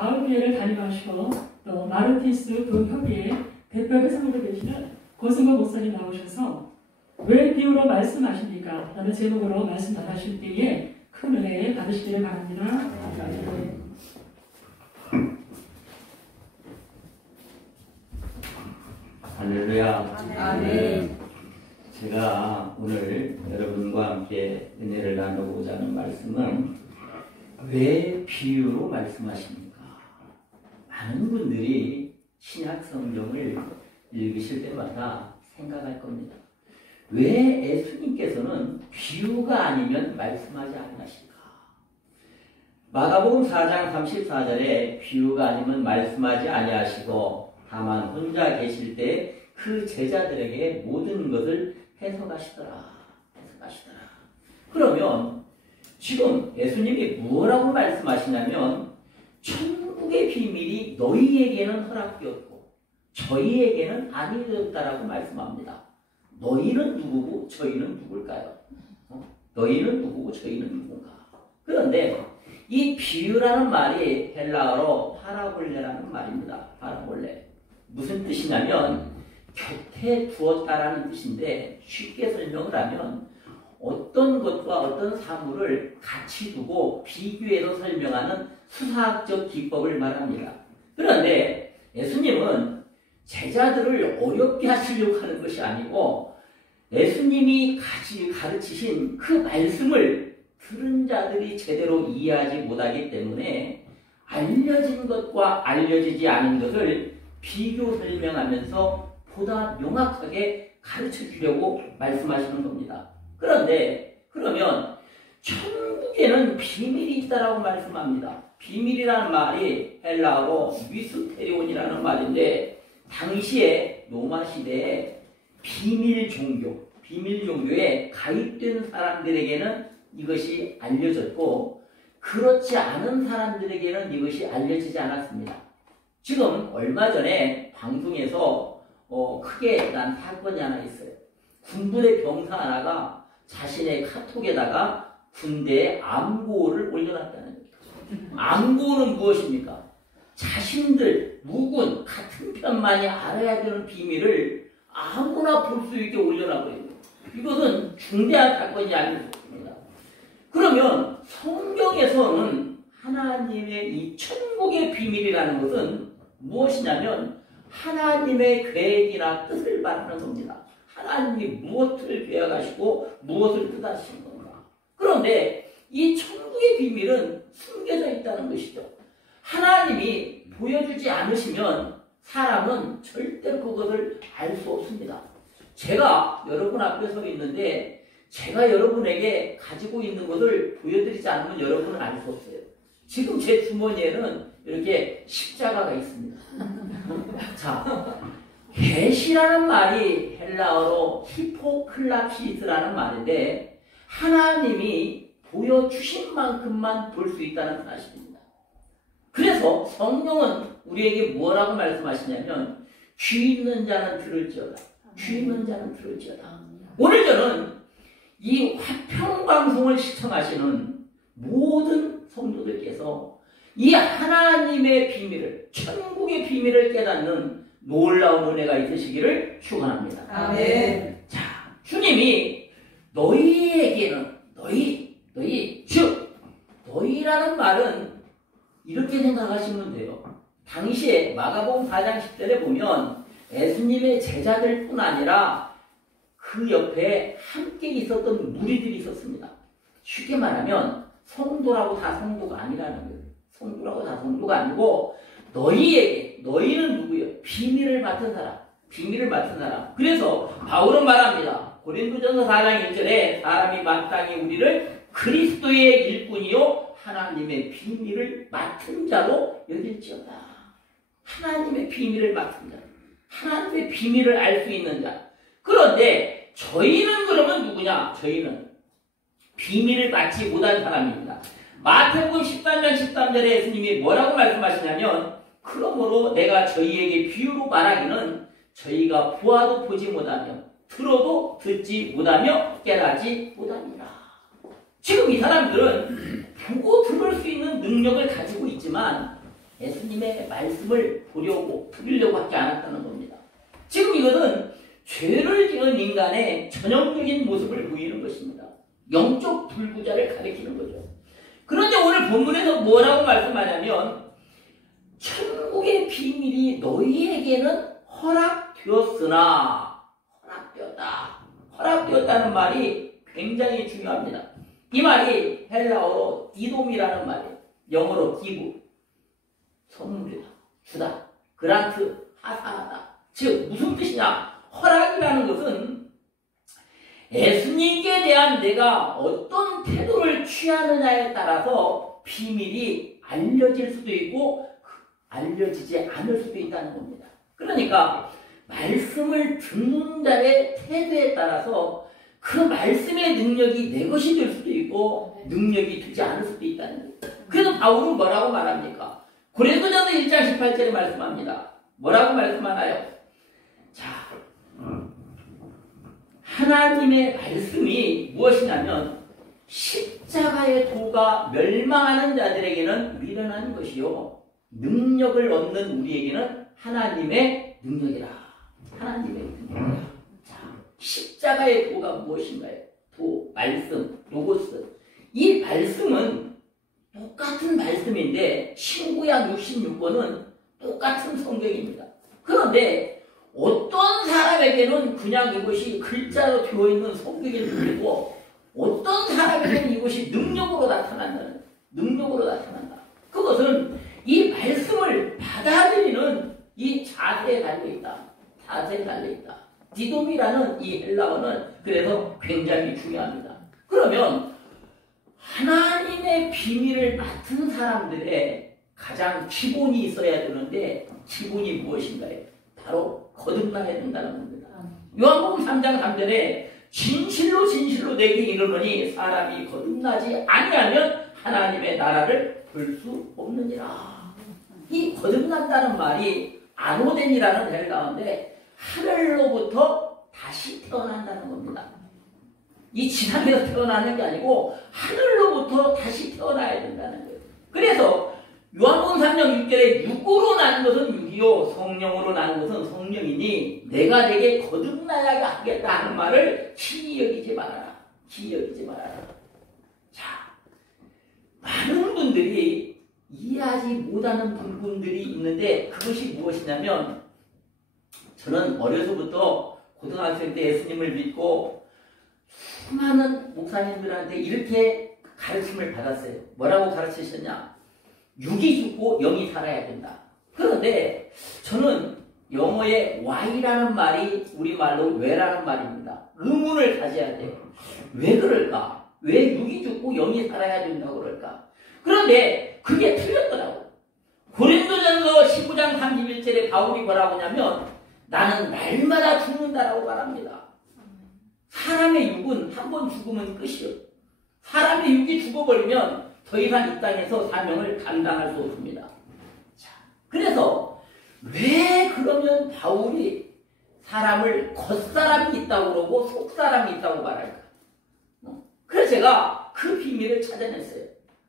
가을교회를 담임하시고 또 마르티스 교협의회 대표 회장으로 계시는 고승호 목사님 나오셔서 왜 비유로 말씀하십니까? 라는 제목으로 말씀 나가실 때에 큰 은혜 받으시기를 바랍니다. 할렐루야. 아멘. 제가 오늘 여러분과 함께 은혜를 나누고자 하는 말씀은 왜 비유로 말씀하십니까? 많은 분들이 신약 성경을 읽으실 때마다 생각할 겁니다. 왜 예수님께서는 비유가 아니면 말씀하지 않으실까? 마가복음 4장 34절에 비유가 아니면 말씀하지 아니하시고 다만 혼자 계실 때 그 제자들에게 모든 것을 해석하시더라. 그러면 지금 예수님이 뭐라고 말씀하시냐면 천국의 비밀이 너희에게는 허락되었고 저희에게는 아니되었다라고 말씀합니다. 너희는 누구고 저희는 누굴까요? 너희는 누구고 저희는 누군가? 그런데 이 비유라는 말이 헬라어로 파라볼레라는 말입니다. 파라볼레. 무슨 뜻이냐면 곁에 두었다라는 뜻인데 쉽게 설명을 하면 어떤 것과 어떤 사물을 같이 두고 비교해서 설명하는 수사학적 기법을 말합니다. 그런데 예수님은 제자들을 어렵게 하시려고 하는 것이 아니고 예수님이 가르치신 그 말씀을 들은 자들이 제대로 이해하지 못하기 때문에 알려진 것과 알려지지 않은 것을 비교 설명하면서 보다 명확하게 가르쳐 주려고 말씀하시는 겁니다. 그런데 그러면 천국에는 비밀이 있다라고 말씀합니다. 비밀이라는 말이 헬라어로 미스테리온이라는 말인데 당시에 로마 시대에 비밀 종교에 가입된 사람들에게는 이것이 알려졌고 그렇지 않은 사람들에게는 이것이 알려지지 않았습니다. 지금 얼마 전에 방송에서 크게 난 사건이 하나 있어요. 군부대 병사 하나가 자신의 카톡에다가 군대에 암고를 올려놨다는 겁니다. 암고는 무엇입니까? 자신들, 묵은, 같은 편만이 알아야 되는 비밀을 아무나 볼 수 있게 올려놔버려요. 이것은 중대한 사건이 아닙니다. 그러면 성경에서는 하나님의 이 천국의 비밀이라는 것은 무엇이냐면 하나님의 계획이나 뜻을 말하는 겁니다. 하나님이 무엇을 계획하시고 무엇을 뜻하시는 겁니다. 그런데 이 천국의 비밀은 숨겨져 있다는 것이죠. 하나님이 보여주지 않으시면 사람은 절대로 그것을 알 수 없습니다. 제가 여러분 앞에 서 있는데 제가 여러분에게 가지고 있는 것을 보여드리지 않으면 여러분은 알 수 없어요. 지금 제 주머니에는 이렇게 십자가가 있습니다. 자, 계시라는 말이 헬라어로 히포클라피스라는 말인데 하나님이 보여주신 만큼만 볼 수 있다는 사실입니다. 그래서 성령은 우리에게 뭐라고 말씀하시냐면 귀 있는 자는 들을지어다. 귀 있는 자는 들을지어다. 오늘 저는 이 화평방송을 시청하시는 모든 성도들께서 이 하나님의 비밀을, 천국의 비밀을 깨닫는 놀라운 은혜가 있으시기를 축원합니다. 아멘. 자, 주님이 너희에게는 즉 너희라는 말은 이렇게 생각하시면 돼요. 당시에 마가복음 4장 10절에 보면 예수님의 제자들뿐 아니라 그 옆에 함께 있었던 무리들이 있었습니다. 쉽게 말하면 성도라고 다 성도가 아니라는 거예요. 성도라고 다 성도가 아니고 너희는 누구예요? 비밀을 맡은 사람. 그래서 바울은 말합니다. 고린도전서 4장 1절에 사람이 마땅히 우리를 그리스도의 일꾼이요 하나님의 비밀을 맡은 자로 여길지어다. 하나님의 비밀을 맡은 자. 하나님의 비밀을 알 수 있는 자. 그런데 저희는 그러면 누구냐? 저희는 비밀을 받지 못한 사람입니다. 마태복음 13장 13절에 예수님이 뭐라고 말씀하시냐면 그러므로 내가 저희에게 비유로 말하기는 저희가 보아도 보지 못하며 들어도 듣지 못하며 깨닫지 못합니다. 지금 이 사람들은 보고 들을 수 있는 능력을 가지고 있지만 예수님의 말씀을 보려고 부리려고 하지 않았다는 겁니다. 지금 이것은 죄를 지은 인간의 전형적인 모습을 보이는 것입니다. 영적 불구자를 가리키는 거죠. 그런데 오늘 본문에서 뭐라고 말씀하냐면 천국의 비밀이 너희에게는 허락되었으나 허락되었다는 말이 굉장히 중요합니다. 이 말이 헬라어로 디돔이라는 말이에요. 영어로 기부, 선물이다, 주다, 그란트, 하사하다. 즉 무슨 뜻이냐? 허락이라는 것은 예수님께 대한 내가 어떤 태도를 취하느냐에 따라서 비밀이 알려질 수도 있고 알려지지 않을 수도 있다는 겁니다. 그러니까 말씀을 듣는 자의 태도에 따라서 그 말씀의 능력이 내 것이 될 수도 있고 능력이 되지 않을 수도 있다는 거예요. 그래서 바울은 뭐라고 말합니까? 고린도전서 1장 18절에 말씀합니다. 뭐라고 말씀하나요? 자, 하나님의 말씀이 무엇이냐면 십자가의 도가 멸망하는 자들에게는 미련한 것이요 능력을 얻는 우리에게는 하나님의 능력이라. 하나님의 능력이라. 자, 십자가의 도가 무엇인가요? 도, 말씀, 로고스. 이 말씀은 똑같은 말씀인데 신구약 66권은 똑같은 성경입니다. 그런데 어떤 사람에게는 그냥 이것이 글자로 되어 있는 성경일 뿐이고 어떤 사람에게는 이것이 능력으로 나타난다. 그것은 이 말씀을 받아들이는 이 자세에 달려있다. 디돔이라는 이 헬라어는 그래서 굉장히 중요합니다. 그러면 하나님의 비밀을 맡은 사람들의 가장 기본이 있어야 되는데 기본이 무엇인가요? 바로 거듭나야 된다는 겁니다. 요한복음 3장 3절에 진실로 내게 이르노니 사람이 거듭나지 아니하면 하나님의 나라를 볼 수 없느니라. 이 거듭난다는 말이 아노덴이라는 헬라어인데 하늘로부터 다시 태어난다는 겁니다. 이 지상에서 태어나는 게 아니고 하늘로부터 다시 태어나야 된다는 거예요. 그래서 요한복음 3장 6절에 육으로 난 것은 육이요 성령으로 난 것은 성령이니 내가 내게 거듭나야 하겠다 하는 말을 기이 여기지 말아라. 자, 많은 분들이 이해하지 못하는 부분들이 있는데 그것이 무엇이냐면 저는 어려서부터 고등학생 때 예수님을 믿고 수많은 목사님들한테 이렇게 가르침을 받았어요. 뭐라고 가르치셨냐? 육이 죽고 영이 살아야 된다. 그런데 저는 영어의 why라는 말이 우리말로 왜라는 말입니다. 의문을 가져야 돼요. 왜 그럴까? 왜 육이 죽고 영이 살아야 된다고 그럴까? 그런데 그게 틀렸더라고요. 고린도전서 19장 31절에 바울이 뭐라고 하냐면 나는 날마다 죽는다라고 말합니다. 사람의 육은 한 번 죽으면 끝이요. 사람의 육이 죽어버리면 더 이상 이 땅에서 사명을 감당할 수 없습니다. 자, 그래서 왜 그러면 바울이 사람을 겉사람이 있다고 그러고 속사람이 있다고 말할까? 그래서 제가 그 비밀을 찾아냈어요.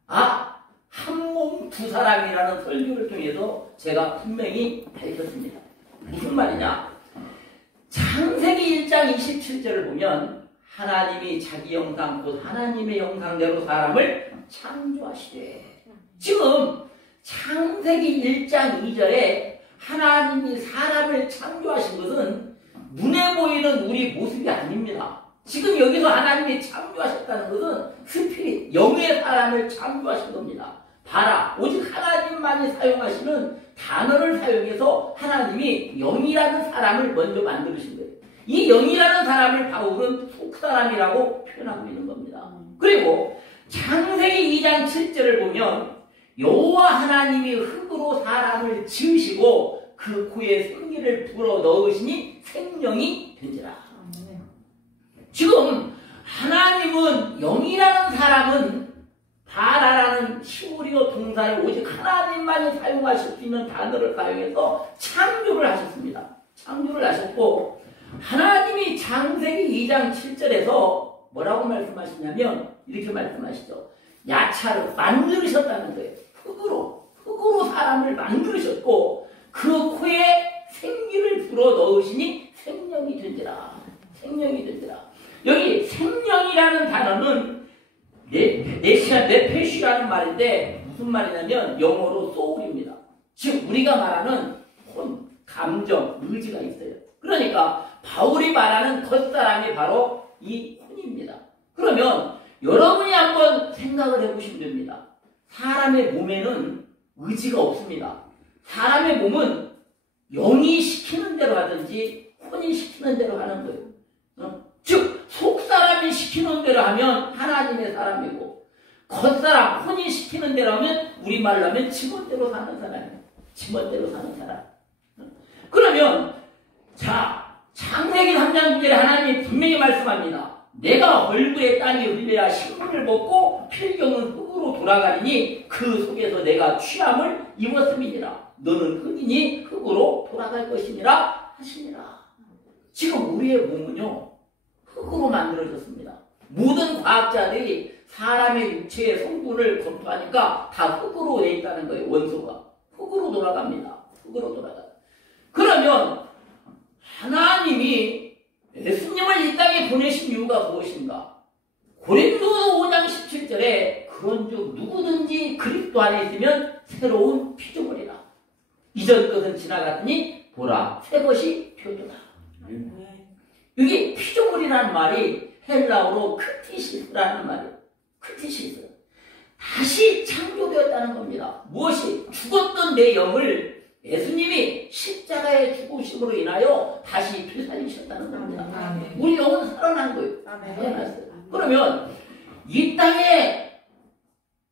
한 몸 두 사람이라는 설교를 통해서 제가 분명히 밝혔습니다. 무슨 말이냐? 창세기 1장 27절을 보면 하나님이 자기 형상 곧 하나님의 형상대로 사람을 창조하시되 지금 창세기 1장 2절에 하나님이 사람을 창조하신 것은 눈에 보이는 우리 모습이 아닙니다. 지금 여기서 하나님이 창조하셨다는 것은 스피릿, 영의 사람을 창조하신 겁니다. 봐라, 오직 하나님만이 사용하시는 단어를 사용해서 하나님이 영이라는 사람을 먼저 만드신 거예요. 이 영이라는 사람을 바울은 속사람이라고 표현하고 있는 겁니다. 그리고 창세기 2장 7절을 보면 여호와 하나님이 흙으로 사람을 지으시고 그 코에 생기를 불어 넣으시니 생명이 된지라. 지금 하나님은 영이라는 사람은 바라라는 히브리어 동사를 오직 하나님만이 사용하실 수 있는 단어를 사용해서 창조를 하셨습니다. 창조를 하셨고 하나님이 창세기 2장 7절에서 뭐라고 말씀하시냐면 이렇게 말씀하시죠. 야차를 만드셨다는 거예요. 흙으로 흙으로 사람을 만드셨고 그 코에 생기를 불어 넣으시니 생명이 되리라. 생명이 되리라. 여기 생명이라는 단어는 네페시라는 말인데 무슨 말이냐면 영어로 소울입니다. 즉 우리가 말하는 혼, 감정, 의지가 있어요. 그러니까 바울이 말하는 겉사람이 바로 이 혼입니다. 그러면 여러분이 한번 생각을 해보시면 됩니다. 사람의 몸에는 의지가 없습니다. 사람의 몸은 영이 시키는 대로 하든지 혼이 시키는 대로 하는 거예요. 즉 속사람이 시키는 대로 하면 하나님의 사람이고 겉사람, 혼이 시키는 대로 하면 우리말로 하면 지멋대로 사는 사람이에요. 지멋대로 사는 사람. 그러면 자 창세기 3장 9절에 하나님이 분명히 말씀합니다. 내가 얼굴에 땀이 흘려야 식물을 먹고 필경은 흙으로 돌아가리니 그 속에서 내가 취함을 입었음이니라. 너는 흙이니 흙으로 돌아갈 것이니라 하시니라. 지금 우리의 몸은요 흙으로 만들어졌습니다. 모든 과학자들이 사람의 육체의 성분을 검토하니까 다 흙으로 되어 있다는 거예요. 원소가 흙으로 돌아갑니다. 흙으로 돌아가. 그러면 하나님이 예수님을 이 땅에 보내신 이유가 무엇인가? 고린도서 5장 17절에 그런즉 누구든지 그리스도 안에 있으면 새로운 피조물이라. 이전 것은 지나갔으니 보라 새 것이 표도다. 여기 피조물이라는 말이 헬라어로 크티시스라는 말이에요. 크티시스. 다시 창조되었다는 겁니다. 무엇이? 죽었던 내 영을 예수님이 십자가의 죽으심으로 인하여 다시 되살리셨다는 겁니다. 우리 영은 살아난 거예요. 살아났어요. 그러면 이 땅에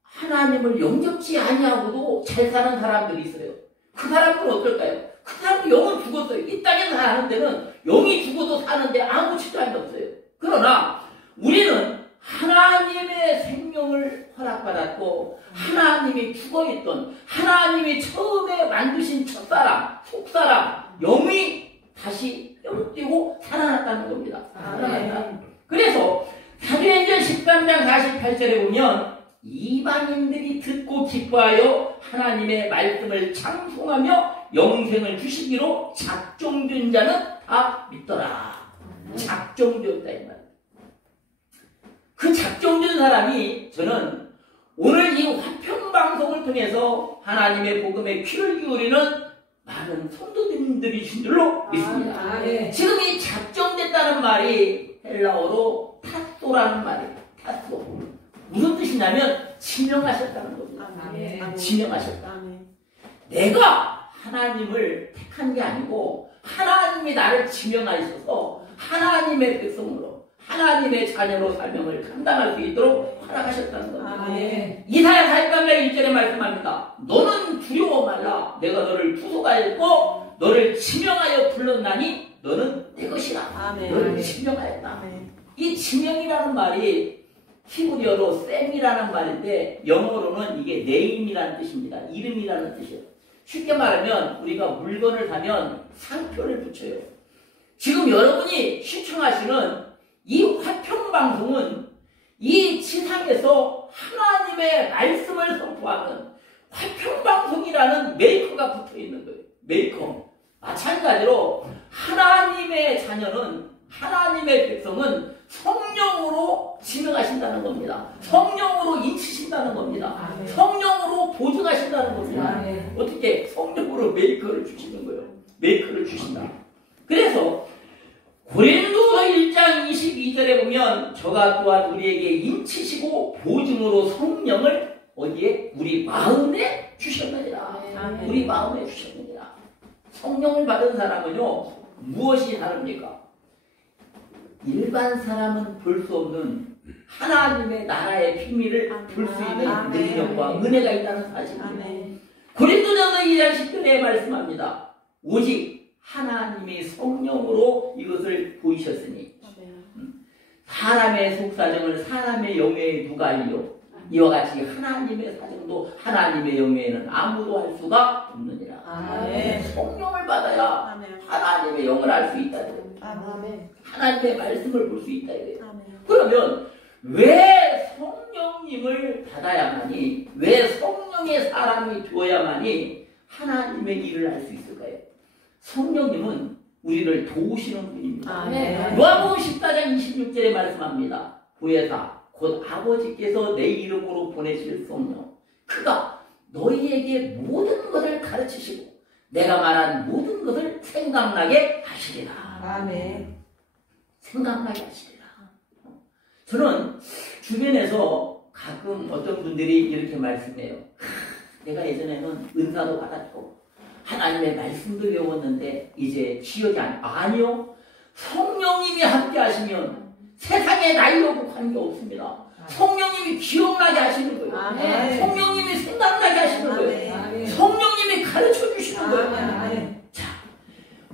하나님을 영접지 아니하고도 잘 사는 사람들이 있어요. 그 사람들은 어떨까요? 그 사람들 영은 죽었어요. 이 땅에서 사는 데는 영이 죽어도 사는데 아무 지장이 없어요. 그러나 우리는 하나님의 생명을 허락받았고 하나님이 죽어있던 하나님이 처음에 만드신 첫사람, 속사람, 영이 다시 뼈뛰고 살아났다는 겁니다. 살아났다. 그래서 사도행전 13장 48절에 보면 이방인들이 듣고 기뻐하여 하나님의 말씀을 찬송하며 영생을 주시기로 작정된 자는 다 믿더라. 작정되었다 이 말이에요. 그 작정된 사람이 저는 오늘 이 화평방송을 통해서 하나님의 복음에 귀를 기울이는 많은 성도님들이신 줄로 믿습니다. 지금 이 작정됐다는 말이 헬라어로 타소라는 말이에요. 타소. 무슨 뜻이냐면 지명하셨다는 겁니다. 지명하셨다. 내가 하나님을 택한 게 아니고 하나님이 나를 지명하셔서 하나님의 백성으로 하나님의 자녀로 사명을 감당할 수 있도록 허락하셨다는 겁니다. 이사야 43장 1절에 말씀합니다. 너는 두려워 말라. 내가 너를 부속하였고 너를 지명하여 불렀나니 너는 내 것이라. 너를 지명하였다. 이 지명이라는 말이 히브리어로 셈이라는 말인데 영어로는 이게 네임이라는 뜻입니다. 이름이라는 뜻이에요. 쉽게 말하면 우리가 물건을 사면 상표를 붙여요. 지금 여러분이 시청하시는 이 화평방송은 이 지상에서 하나님의 말씀을 선포하는 화평방송이라는 메이커가 붙어있는 거예요. 메이커. 마찬가지로 하나님의 자녀는 하나님의 백성은 성령으로 지명하신다는 겁니다. 성령으로 인치신다는 겁니다. 성령으로 보증하신다는 겁니다. 어떻게? 성령으로 메이커를 주시는 거예요. 메이커를 주신다. 그래서 고린도서 1장 22절에 보면 저가 또한 우리에게 인치시고 보증으로 성령을 어디에? 우리 마음에 주셨느니라. 우리 마음에 주셨느니라. 성령을 받은 사람은요 무엇이 다릅니까? 일반 사람은 볼 수 없는 하나님의 나라의 비밀을 볼 수 있는 능력과 은혜가 있다는 사실입니다. 고린도전서 2장 10절에 말씀합니다. 오직 하나님의 성령으로 이것을 보이셨으니 사람의 속사정을 사람의 영에 누가 알리요? 이와 같이 하나님의 사정도 하나님의 영에는 아무도 알 수가 없느니라. 성령을 받아야 하나님의 영을 알 수 있다. 하나님의 말씀을 볼 수 있다. 그러면 왜 성령 성령님을 받아야만이, 왜 성령의 사람이 되어야만이 하나님의 일을 할 수 있을까요? 성령님은 우리를 도우시는 분입니다. 요한복음 14장 26절에 말씀합니다. 보혜사 곧 아버지께서 내 이름으로 보내실 성령, 그가 너희에게 모든 것을 가르치시고 내가 말한 모든 것을 생각나게 하시리라. 아멘. 생각나게 하시리라. 저는 주변에서 가끔 어떤 분들이 이렇게 말씀해요. 내가 예전에는 은사도 받았고 하나님의 말씀도 배웠는데 이제 기억이 아니요. 성령님이 함께 하시면 세상에 나이하고 관계없습니다. 성령님이 기억나게 하시는 거예요. 아멘. 성령님이 생각나게 하시는 거예요. 아멘. 성령님이 가르쳐 주시는 거예요. 아멘. 자,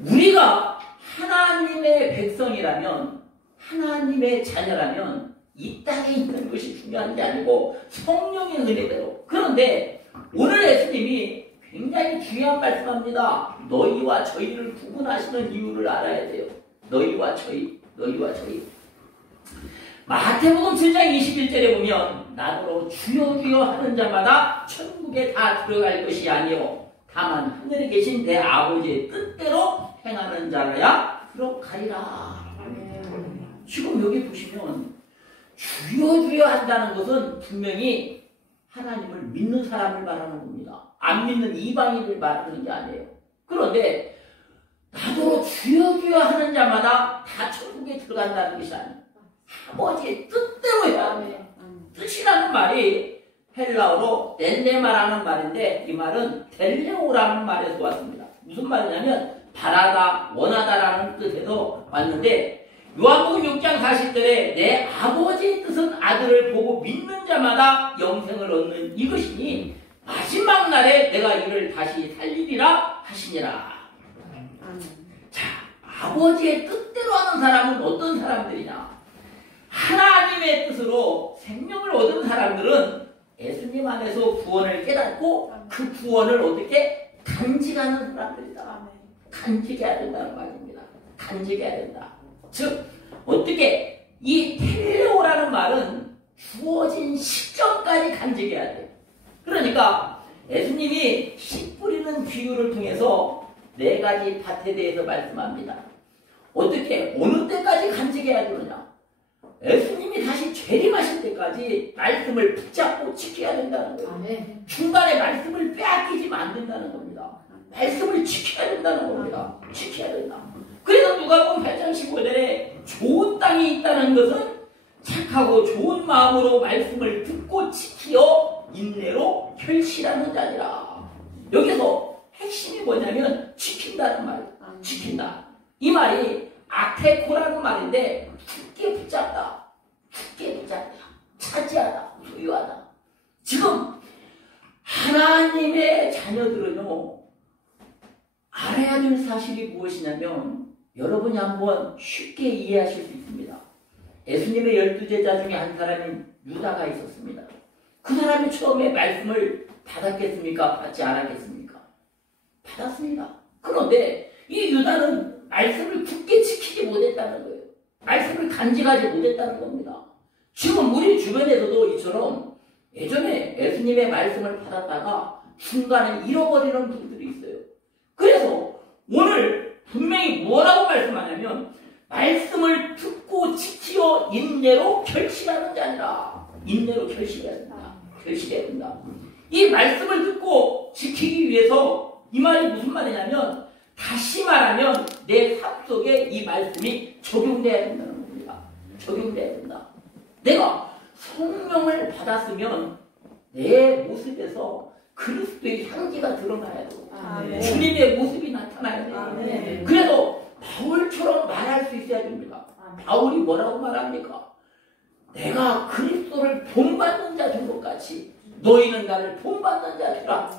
우리가 하나님의 백성이라면, 하나님의 자녀라면 이 땅에 있는 것이 중요한 게 아니고 성령의 은혜대로. 그런데 오늘 예수님이 굉장히 중요한 말씀합니다. 너희와 저희를 구분하시는 이유를 알아야 돼요. 너희와 저희, 너희와 저희. 마태복음 7장 21절에 보면 나더러 주여 주여 하는 자마다 천국에 다 들어갈 것이 아니요 다만 하늘에 계신 내 아버지의 뜻대로 행하는 자라야 들어가리라. 지금 여기 보시면 주여 주여 한다는 것은 분명히 하나님을 믿는 사람을 말하는 겁니다. 안 믿는 이방인을 말하는 게 아니에요. 그런데 나더러 주여 주여 하는 자마다 다 천국에 들어간다는 것이 아니에요. 아버지의 뜻대로 해야 돼요. 뜻이라는 말이 헬라어로 델레마라는 말인데 이 말은 델레오라는 말에서 왔습니다. 무슨 말이냐면 바라다, 원하다라는 뜻에서 왔는데 요한복음 6장 40절에 내 아버지의 뜻은 아들을 보고 믿는 자마다 영생을 얻는 이것이니 마지막 날에 내가 이를 다시 살리리라 하시니라. 자, 아버지의 뜻대로 하는 사람은 어떤 사람들이냐? 하나님의 뜻으로 생명을 얻은 사람들은 예수님 안에서 구원을 깨닫고 그 구원을 어떻게 간직하는 사람들이다. 간직해야 된다는 말입니다. 간직해야 된다. 즉 어떻게 이 텔레오라는 말은 주어진 시점까지 간직해야 돼요. 그러니까 예수님이 씨 뿌리는 비유를 통해서 4가지 밭에 대해서 말씀합니다. 어떻게 어느 때까지 간직해야 되느냐? 예수님이 다시 재림하실 때까지 말씀을 붙잡고 지켜야 된다는 거예요. 중간에 말씀을 빼앗기지만 안 된다는 겁니다. 말씀을 지켜야 된다는 겁니다. 지켜야 된다. 그래서 누가복음 8장 15절에 좋은 땅이 있다는 것은 착하고 좋은 마음으로 말씀을 듣고 지키어 인내로 결실하는 자니라. 여기서 핵심이 뭐냐면 지킨다는 말. 지킨다. 이 말이 아테코라는 말인데 굳게 붙잡다. 굳게 붙잡다. 차지하다. 소유하다. 지금 하나님의 자녀들은요 알아야 될 사실이 무엇이냐면 여러분이 한번 쉽게 이해하실 수 있습니다. 예수님의 12제자 중에 한 사람인 유다가 있었습니다. 그 사람이 처음에 말씀을 받았겠습니까? 받지 않았겠습니까? 받았습니다. 그런데 이 유다는 말씀을 굳게 지키지 못했다는 거예요. 말씀을 간직하지 못했다는 겁니다. 지금 우리 주변에서도 이처럼 예전에 예수님의 말씀을 받았다가 중간에 잃어버리는 분들이 있어요. 그래서 오늘 분명히 뭐라고 말씀하냐면 말씀을 듣고 지키어 인내로 결실하는 자니라. 인내로 결실해야 된다. 결실해야 된다. 이 말씀을 듣고 지키기 위해서 이 말이 무슨 말이냐면 다시 말하면 내 삶 속에 이 말씀이 적용돼야 된다는 겁니다. 적용돼야 된다. 내가 성령을 받았으면 내 모습에서 그리스도의 향기가 드러나야 되고 주님의 모습이 나타나야 돼요. 그래서 바울처럼 말할 수 있어야 됩니다. 바울이 뭐라고 말합니까? 내가 그리스도를 본받는 자 된 것 같이 너희는 나를 본받는 자 되라.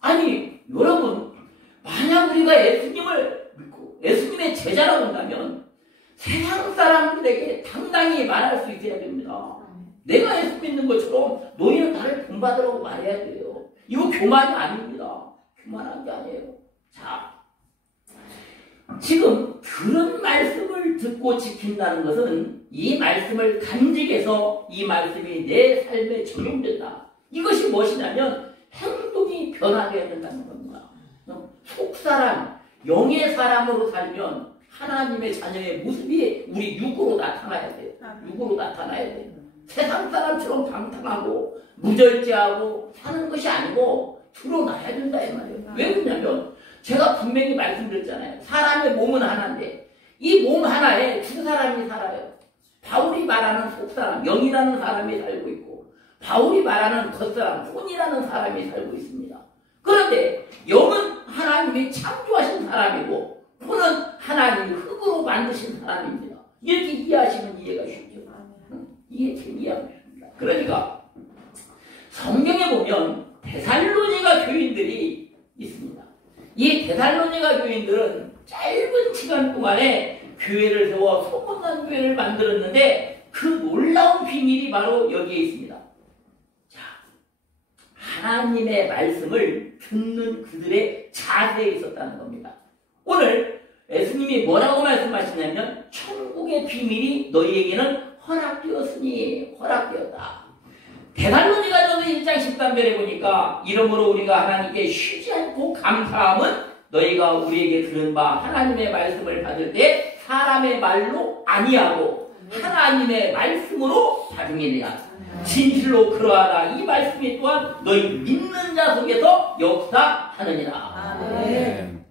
아니 여러분 만약 우리가 예수님을 믿고 예수님의 제자라고 한다면 세상 사람들에게 당당히 말할 수 있어야 됩니다. 내가 예수 믿는 것처럼 너희는 나를 본받으라고 말해야 돼요. 이거 교만이 아닙니다. 교만한 게 아니에요. 자, 지금 그런 말씀을 듣고 지킨다는 것은 이 말씀을 간직해서 이 말씀이 내 삶에 적용된다. 이것이 무엇이냐면 행동이 변화되어야 된다는 겁니다. 속사람, 영의 사람으로 살면 하나님의 자녀의 모습이 우리 육으로 나타나야 돼요. 육으로 나타나야 돼요. 세상 사람처럼 방탕하고 무절제하고 사는 것이 아니고 드러나야 된다 이 말이에요. 왜 그러냐면 제가 분명히 말씀드렸잖아요. 사람의 몸은 하나인데 이 몸 하나에 두 사람이 살아요. 바울이 말하는 속사람, 영이라는 사람이 살고 있고 바울이 말하는 겉사람, 혼이라는 사람이 살고 있습니다. 그런데 영은 하나님이 창조하신 사람이고 혼은 하나님이 흙으로 만드신 사람입니다. 이렇게 이해하시면 이해가 쉽죠. 이게 제 이해입니다. 그러니까 성경에 보면 데살로니가 교인들이 있습니다. 이 데살로니가 교인들은 짧은 시간 동안에 교회를 세워 소문난 교회를 만들었는데 그 놀라운 비밀이 바로 여기에 있습니다. 자, 하나님의 말씀을 듣는 그들의 자세에 있었다는 겁니다. 오늘 예수님이 뭐라고 말씀하시냐면 천국의 비밀이 너희에게는 허락되었다. 데살로니가전서 1장 13절에 보니까 이러므로 우리가 하나님께 쉬지 않고 감사함은 너희가 우리에게 들은 바 하나님의 말씀을 받을 때 사람의 말로 아니하고 하나님의 말씀으로 받음이니라. 진실로 그러하다. 이 말씀이 또한 너희 믿는 자 속에서 역사하느니라. 아멘.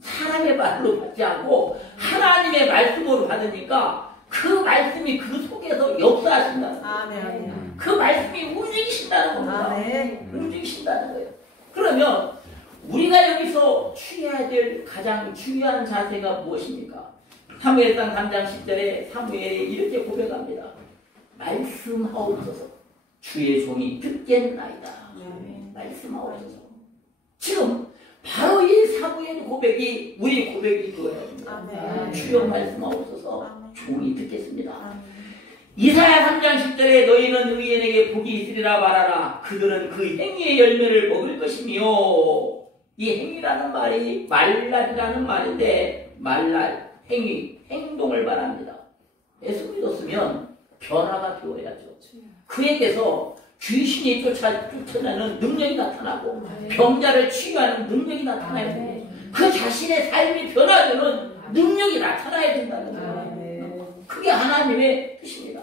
사람의 말로 받지 않고 하나님의 말씀으로 받으니까 그 말씀이 그 속에서 역사하신다는 거예요. 아멘. 그 말씀이 움직이신다는 겁니다. 아멘. 움직이신다는 거예요. 그러면 우리가 여기서 취해야 될 가장 중요한 자세가 무엇입니까? 사무엘상 3장 10절에 사무엘이 이렇게 고백합니다. 말씀하옵소서 주의 종이 듣겠나이다. 말씀하옵소서. 지금 바로 이 사무엘 고백이 우리 고백이 그거예요. 주여 말씀하옵소서 종이 듣겠습니다. 이사야 3장 10절에 너희는 의인에게 복이 있으리라 말하라. 그들은 그 행위의 열매를 먹을 것이며 이 행위라는 말이 말랄이라는 말인데 말랄, 행위, 행동을 말합니다. 예수 믿었으면 변화가 되어야죠. 그에게서 귀신이 쫓아내는 능력이 나타나고 병자를 치유하는 능력이 나타나야 돼요. 그 자신의 삶이 변화되는 능력이 나타나야 된다는 거예요. 그게 하나님의 뜻입니다.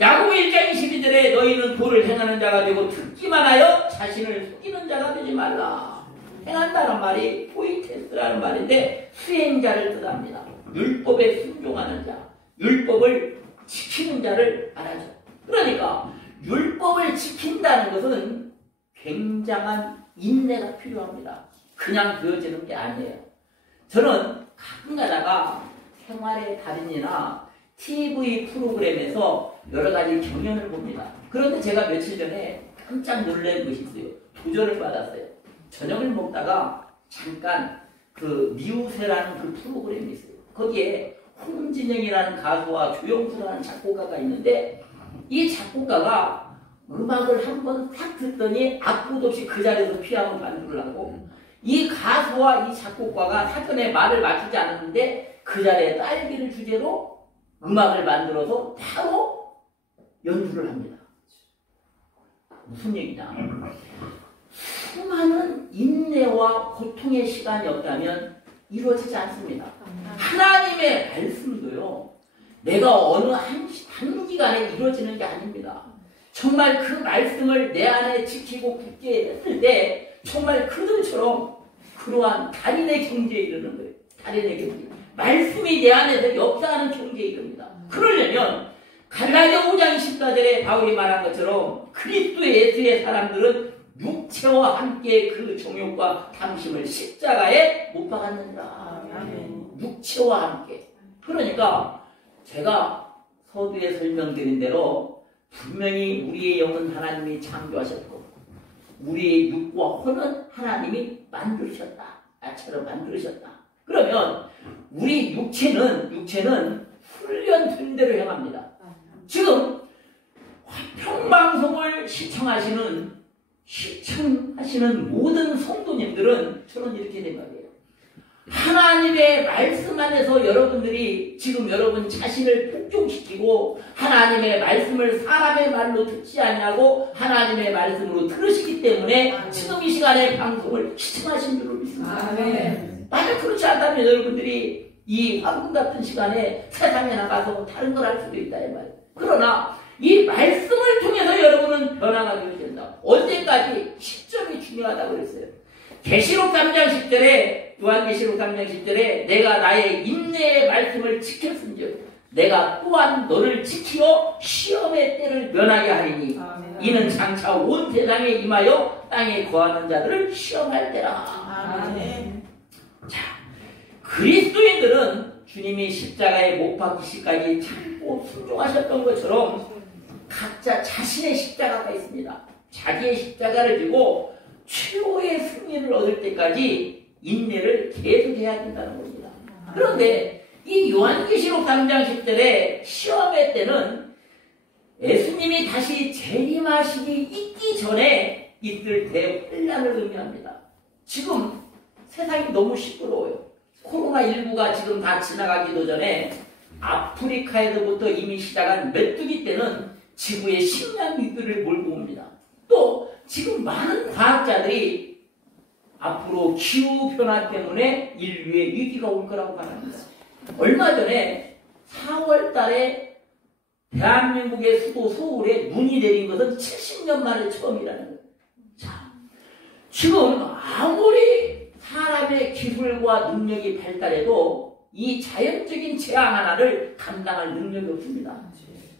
야고보 1장 22절에 너희는 도를 행하는 자가 되고 듣기만 하여 자신을 속이는 자가 되지 말라. 행한다는 말이 포이테스라는 말인데 수행자를 뜻합니다. 율법에 순종하는 자, 율법을 지키는 자를 말하죠. 그러니까 율법을 지킨다는 것은 굉장한 인내가 필요합니다. 그냥 되어지는 게 아니에요. 저는 가끔 가다가 생활의 달인이나 TV 프로그램에서 여러 가지 경연을 봅니다. 그런데 제가 며칠 전에 깜짝 놀란 것이 있어요. 도전을 받았어요. 저녁을 먹다가 잠깐 그 미우새라는 그 프로그램이 있어요. 거기에 홍진영이라는 가수와 조영수라는 작곡가가 있는데 이 작곡가가 음악을 한번 탁 듣더니 앞도 없이 그 자리에서 피아노 반주를 하고 이 가수와 이 작곡가가 사전에 말을 맞추지 않았는데 그 자리에 딸기를 주제로 음악을 만들어서 바로 연주를 합니다. 무슨 얘기냐? 수많은 인내와 고통의 시간이 없다면 이루어지지 않습니다. 하나님의 말씀도요, 내가 어느 한 기간에 이루어지는 게 아닙니다. 정말 그 말씀을 내 안에 지키고 굳게 했을 때 정말 그들처럼 그러한 달인의 경지에 이르는 거예요. 달인의 경지. 말씀이 내 안에서 역사하는 경지에 이릅니다. 그러려면 갈라디아 5장 14절에 바울이 말한 것처럼 그리스도 예수의 사람들은 육체와 함께 그 정욕과 탐심을 십자가에 못 박았느니라. 육체와 함께. 그러니까 제가 서두에 설명드린 대로 분명히 우리의 영은 하나님이 창조하셨고 우리의 육과 혼은 하나님이 만드셨다. 나처럼 만드셨다. 그러면 우리 육체는 훈련된 대로 행합니다. 지금 화평방송을 시청하시는 모든 성도님들은 저는 이렇게 생각해요. 하나님의 말씀 안에서 여러분들이 지금 여러분 자신을 폭종시키고 하나님의 말씀을 사람의 말로 듣지 않냐고 하나님의 말씀으로 들으시기 때문에 지금 이 시간에 방송을 시청하신 줄로 믿습니다. 만약 그렇지 않다면 여러분들이 이 황금 같은 시간에 세상에 나가서 다른 걸 할 수도 있다 이 말이에요. 그러나 이 말씀을 통해서 여러분은 변화가 되어야 된다. 언제까지? 시점이 중요하다고 그랬어요. 계시록 3장 10절에 요한계시록 3장 10절에 내가 나의 인내의 말씀을 지켰은즉 내가 또한 너를 지키어 시험의 때를 면하게 하리니 이는 장차 온 세상에 임하여 땅에 거하는 자들을 시험할 때라. 자, 그리스도인들은 주님이 십자가에 못 박히시기까지 참고 순종하셨던 것처럼 각자 자신의 십자가가 있습니다. 자기의 십자가를 지고 최고의 승리를 얻을 때까지 인내를 계속해야 된다는 겁니다. 그런데 이 요한계시록 3장 10절에 시험의 때는 예수님이 다시 재림하시기 있기 전에 있을 대환란을 의미합니다. 지금 세상이 너무 시끄러워요. 코로나19가 지금 다 지나가기도 전에 아프리카에서부터 이미 시작한 메뚜기 때는 지구의 식량 위기를 몰고 옵니다. 또 지금 많은 과학자들이 앞으로 기후변화 때문에 인류의 위기가 올 거라고 말합니다. 얼마 전에 4월 달에 대한민국의 수도 서울에 눈이 내린 것은 70년 만에 처음이라는 거예요. 자, 지금 아무리 사람의 기술과 능력이 발달해도 이 자연적인 재앙 하나를 감당할 능력이 없습니다.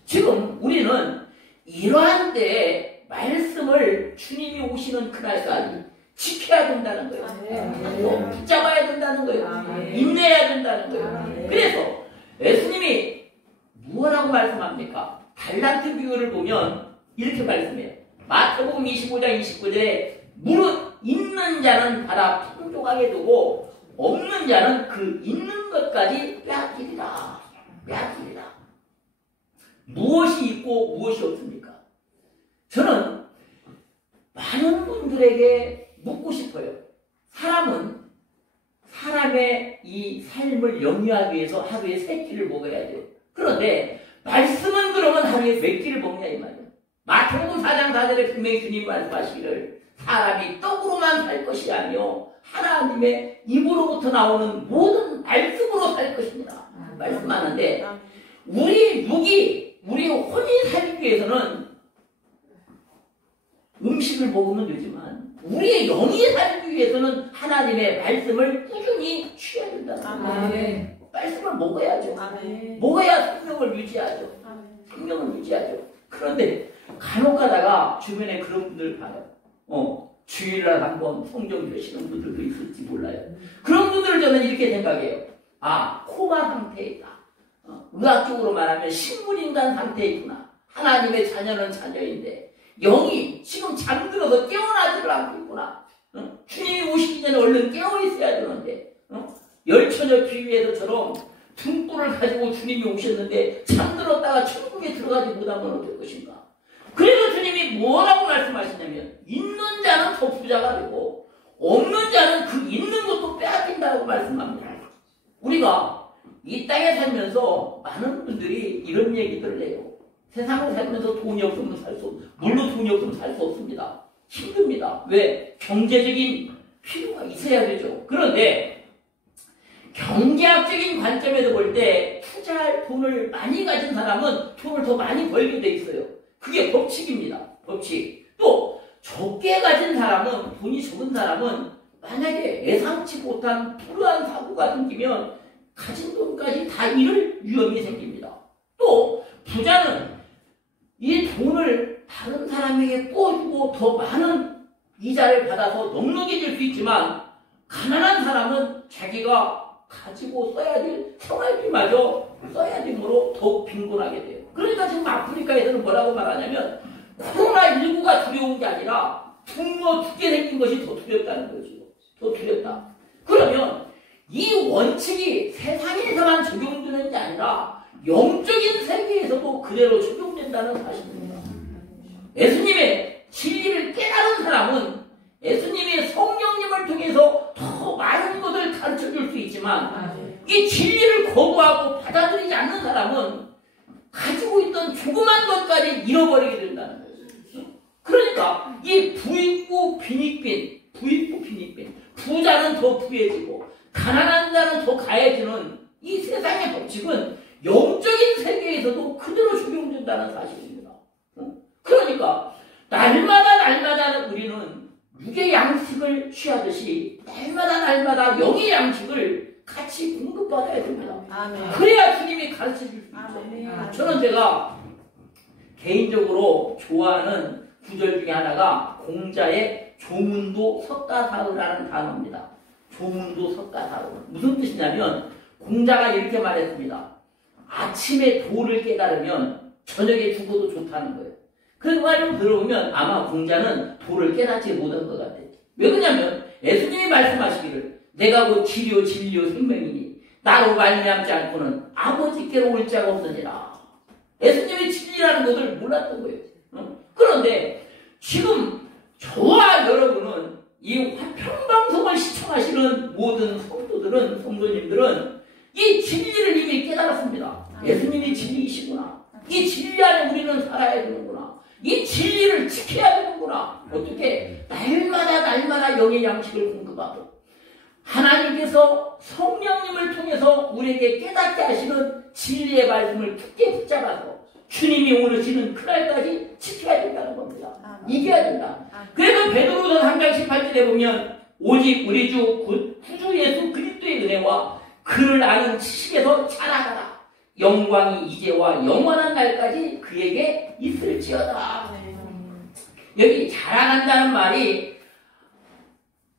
지금 우리는 이러한 때에 말씀을 주님이 오시는 그날까지 지켜야 된다는 거예요. 붙잡아야 된다는 거예요. 인내해야 된다는 거예요. 그래서 예수님이 무엇라고 말씀합니까? 달란트 비유를 보면 이렇게 말씀해요. 마태복음 25장 29절에 무릇 있는 자는 받아 풍족하게 두고 없는 자는 그 있는 것까지 빼앗기리라. 빼앗기리라. 무엇이 있고 무엇이 없습니까? 저는 많은 분들에게 묻고 싶어요. 사람은 사람의 이 삶을 영위하기 위해서 하루에 3끼를 먹어야 돼요. 그런데 말씀은 그러면 하루에 몇 끼를 먹냐 이 말이에요. 마태복음 4장 4절에 분명히 주님 말씀하시기를 사람이 떡으로만 살 것이 아니요 하나님의 입으로부터 나오는 모든 말씀으로 살 것입니다. 말씀하는데 우리 육이 우리 혼이 살기 위해서는 음식을 먹으면 되지만 우리의 영이 살기 위해서는 하나님의 말씀을 꾸준히 취해야 된다는 거예요. 말씀을 먹어야죠. 먹어야 생명을 유지하죠. 생명을 유지하죠. 그런데 간혹 가다가 주변에 그런 분들 봐요. 주일날 한번 성경 보시는 분들도 있을지 몰라요. 그런 분들을 저는 이렇게 생각해요. 아, 코마 상태에 있다. 의학적으로 말하면 식물인간 상태에 있구나. 하나님의 자녀는 자녀인데 영이 지금 잠들어서 깨어나지를 않고 있구나. 주님이 오시기 전에 얼른 깨어 있어야 되는데 열처녀 비유에서처럼 등불을 가지고 주님이 오셨는데 잠들었다가 천국에 들어가지 못하면 어떨 것인가. 그래서 주님이 뭐라고 말씀하시냐면 있는 자는 더 부자가 되고 없는 자는 그 있는 것도 빼앗긴다고 말씀합니다. 우리가 이 땅에 살면서 많은 분들이 이런 얘기들을 해요. 세상을 살면서 돈이 없으면 물론 돈이 없으면 살 수 없습니다. 힘듭니다. 왜? 경제적인 필요가 있어야 되죠. 그런데 경제학적인 관점에서 볼 때 투자할 돈을 많이 가진 사람은 돈을 더 많이 벌게 돼 있어요. 그게 법칙입니다. 법칙. 또 적게 가진 사람은, 돈이 적은 사람은 만약에 예상치 못한 불우한 사고가 생기면 가진 돈까지 다 잃을 위험이 생깁니다. 또 부자는 이 돈을 다른 사람에게 꿔주고 더 많은 이자를 받아서 넉넉해질 수 있지만 가난한 사람은 자기가 가지고 써야 될 생활비마저 써야 되므로 더욱 빈곤하게 돼요. 그러니까 지금 아프리카에서는 뭐라고 말하냐면 코로나19가 두려운 게 아니라 tumor 2개 생긴 것이 더 두렵다는 거죠. 더 두렵다. 그러면 이 원칙이 세상에서만 적용되는 게 아니라 영적인 세계에서도 그대로 적용된다는 사실입니다. 예수님의 진리를 깨달은 사람은 예수님의 성령님을 통해서 더 많은 것을 가르쳐 줄 수 있지만 이 진리를 거부하고 받아들이지 않는 사람은 가지고 있던 조그만 것까지 잃어버리게 된다는 거예요. 그러니까 이 부익부 빈익빈, 부자는 더 부해지고 가난한 자는 더 가해지는 이 세상의 법칙은 영적인 세계에서도 그대로 적용된다는 사실입니다. 그러니까 날마다 우리는 육의 양식을 취하듯이 날마다 영의 양식을 같이 공급받아야 됩니다. 아멘. 그래야 주님이 가르쳐 줄 수 있죠. 저는 제가 개인적으로 좋아하는 구절 중에 하나가 공자의 조문도 석가사의라는 단어입니다. 조문도 석가사의. 무슨 뜻이냐면 공자가 이렇게 말했습니다. 아침에 도를 깨달으면 저녁에 죽어도 좋다는 거예요. 그 말을 들어보면 아마 공자는 도를 깨닫지 못한 것 같아요. 왜 그러냐면 예수님이 말씀하시기를 내가 곧 길이요 진리요 생명이니 나로 말미암지 않고는 아버지께로 올 자가 없느니라. 예수님이 진리라는 것을 몰랐던 거예요. 그런데 지금 저와 여러분은 이 화평방송을 시청하시는 모든 성도님들은 이 진리를 이미 깨달았습니다. 예수님이 진리이시구나. 이 진리 안에 우리는 살아야 되는구나. 이 진리를 지켜야 되는구나. 어떻게 날마다 영의 양식을 공급하고 하나님께서 성령님을 통해서 우리에게 깨닫게 하시는 진리의 말씀을 굳게 붙잡아서 주님이 오시는 그날까지 지켜야 된다는 겁니다. 이겨야 된다. 그래서 베드로전 3장 18절에 보면 오직 우리 주 구주 예수 그리스도의 은혜와 그를 아는 지식에서 자라가라. 영광이 이제와 영원한 날까지 그에게 있을지어다. 여기 자라간다는 말이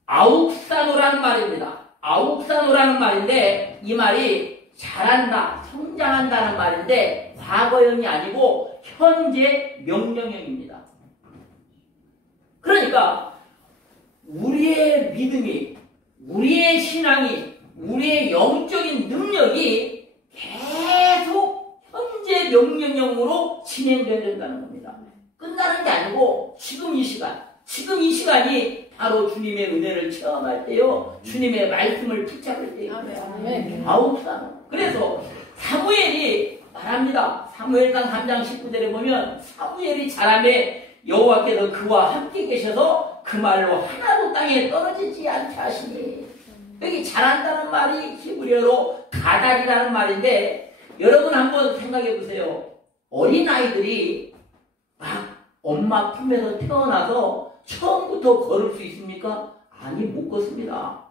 아욱사노라는 말입니다. 아욱사노라는 말인데 이 말이 자란다, 성장한다는 말인데 과거형이 아니고 현재 명령형입니다. 그러니까 우리의 믿음이, 우리의 신앙이, 우리의 영적인 능력이 계속 현재 명령형으로 진행돼야 된다는 겁니다. 끝나는 게 아니고 지금 이 시간이 바로 주님의 은혜를 체험할 때요, 주님의 말씀을 붙잡을 때입니다. 아홉사노. 그래서 사무엘이 말합니다. 사무엘상 3장 19절에 보면 사무엘이 자라매 여호와께서 그와 함께 계셔서 그 말로 하나도 땅에 떨어지지 않게 하시니. 여기 자란다는 말이 히브리어로 가달이라는 말인데 여러분 한번 생각해 보세요. 어린아이들이 막 엄마 품에서 태어나서 처음부터 걸을 수 있습니까? 아니, 못 걷습니다.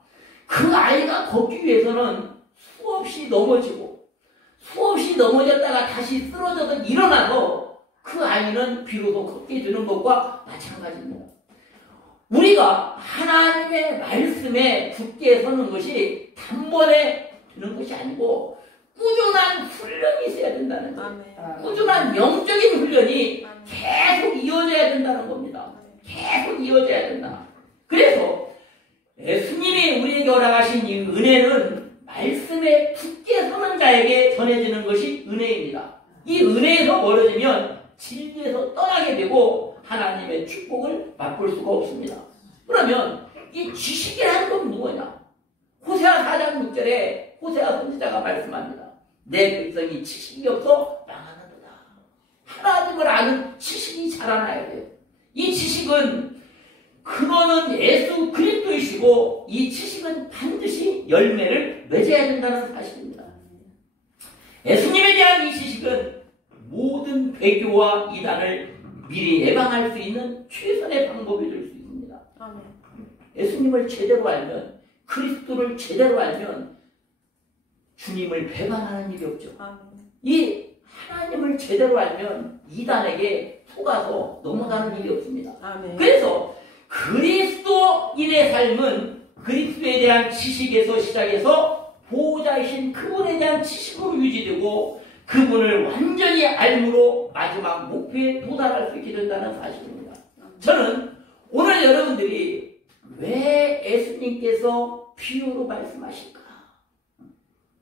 그 아이가 걷기 위해서는 수없이 넘어졌다가 다시 쓰러져서 일어나서 그 아이는 비로소 걷게 되는 것과 마찬가지입니다. 우리가 하나님의 말씀에 굳게 서는 것이 단번에 되는 것이 아니고 꾸준한 훈련이 있어야 된다는 거예요. 꾸준한 영적인 훈련이 계속 이어져야 된다는 겁니다. 계속 이어져야 된다. 그래서 예수님이 우리에게 허락하신 이 은혜는 말씀에 굳게 서는 자에게 전해지는 것이 은혜입니다. 이 은혜에서 멀어지면 진리에서 떠나게 되고 하나님의 축복을 맛볼 수가 없습니다. 그러면 이 지식이라는 건 뭐냐? 호세아 4장 6절에 호세아 선지자가 말씀합니다. 내 백성이 지식이 없어 망하는도다. 하나님을 아는 지식이 자라나야 돼요. 이 지식은 근원은 예수 그리스도이시고 이 지식은 반드시 열매를 맺어야 된다는 사실입니다. 예수님에 대한 이 지식은 모든 배교와 이단을 미리 예방할 수 있는 최선의 방법이 될 수 있습니다. 예수님을 제대로 알면, 그리스도를 제대로 알면 주님을 배반하는 일이 없죠. 이 하나님을 제대로 알면 이단에게 속아서 넘어가는 일이 없습니다. 그래서 그리스도인의 삶은 그리스도에 대한 지식에서 시작해서 보호자이신 그분에 대한 지식으로 유지되고 그분을 완전히 알므로 마지막 목표에 도달할 수 있게 된다는 사실입니다. 저는 오늘 여러분들이 왜 예수님께서 비유로 말씀하실까?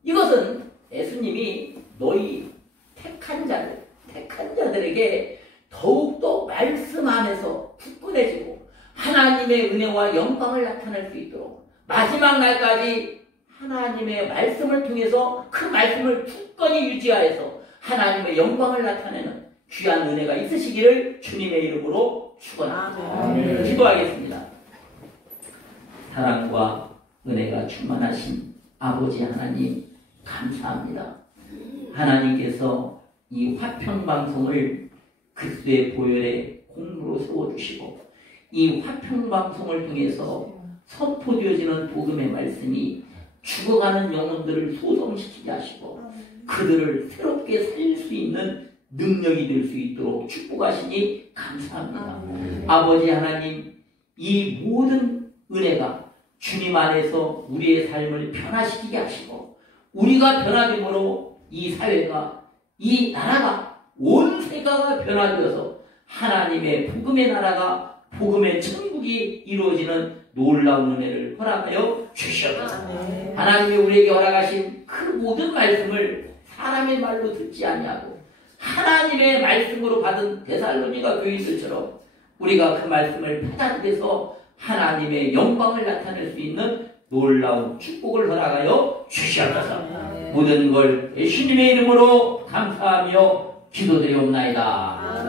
이것은 예수님이 너희 택한 자들에게 더욱더 말씀 안에서 굳건해지고 하나님의 은혜와 영광을 나타낼 수 있도록 마지막 날까지 하나님의 말씀을 통해서 그 말씀을 굳건히 유지하여서 하나님의 영광을 나타내는 귀한 은혜가 있으시기를 주님의 이름으로 축원합니다. 기도하겠습니다. 사랑과 은혜가 충만하신 아버지 하나님 감사합니다. 하나님께서 이 화평방송을 그리스도의 보혈의 공로로 세워주시고 이 화평방송을 통해서 선포되어지는 복음의 말씀이 죽어가는 영혼들을 소성시키게 하시고 그들을 새롭게 살릴 수 있는 능력이 될 수 있도록 축복하시니 감사합니다. 아버지 하나님, 이 모든 은혜가 주님 안에서 우리의 삶을 변화시키게 하시고 우리가 변화됨으로 이 사회가, 이 나라가, 온 세계가 변화되어서 하나님의 복음의 나라가, 복음의 천국이 이루어지는 놀라운 은혜를 허락하여 주시옵소서. 하나님이 우리에게 허락하신 그 모든 말씀을 사람의 말로 듣지 아니하고 하나님의 말씀으로 받은 데살로니가 교인들처럼 우리가 그 말씀을 받아들여서 하나님의 영광을 나타낼 수 있는 놀라운 축복을 허락하여 주시옵소서. 모든 걸 예수님의 이름으로 감사하며 기도드리옵나이다.